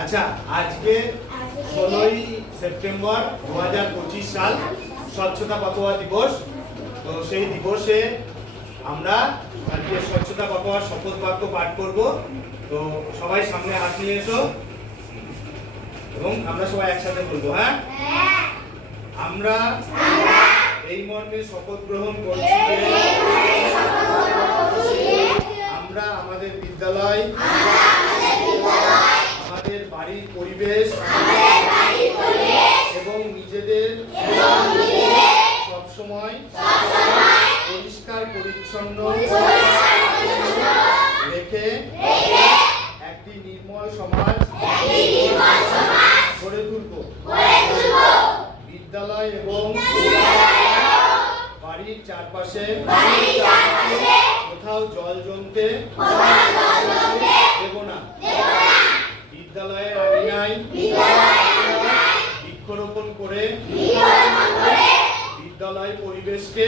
আচ্ছা, আজকে 16ই সেপ্টেম্বর 2025 সাল স্বচ্ছতা পাখোয়া দিবস। তো সেই দিবসে আমরা আজকে স্বচ্ছতা পাখোয়ার শপথ বাক্য পাঠ করব। তো সবাই সামনে হাত নিয়ে এসো এবং আমরা সবাই একসাথে বলবো। হ্যাঁ, আমরা এই মর্মে শপথ গ্রহণ করছি যে আমরা আমাদের বিদ্যালয়, আমাদের বাড়ির পরিবেশ এবং নিজেদের সবসময় পরিষ্কার পরিচ্ছন্ন রেখে একটি নির্মল সমাজ গড়ে তুলব। বিদ্যালয় এবং বাড়ির চারপাশে কোথাও জল জমতে দেব না। বিদ্যালয়ের আঙিনায় বৃক্ষরোপণ করে বিদ্যালয় পরিবেশকে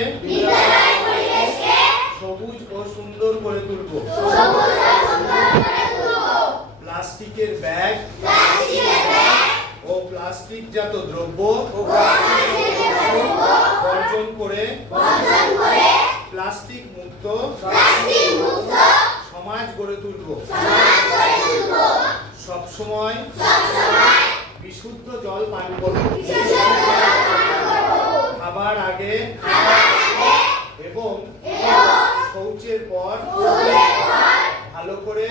সবুজ ও সুন্দর করে তুলব। প্লাস্টিকের ব্যাগ ও প্লাস্টিকজাত দ্রব্য বর্জন করে প্লাস্টিক মুক্ত সমাজ গড়ে তুলব। সবসময় বিশুদ্ধ জল পান করব। খাবার আগে এবং শৌচের পর ভালো করে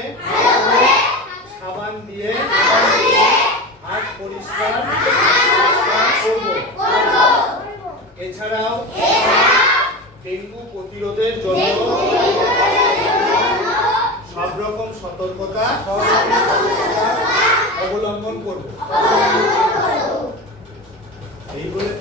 সাবান দিয়ে হাত পরিষ্কার করব। এছাড়াও ডেঙ্গু প্রতিরোধের জন্য সব রকম সতর্কতা অবলম্বন করব। এই বলে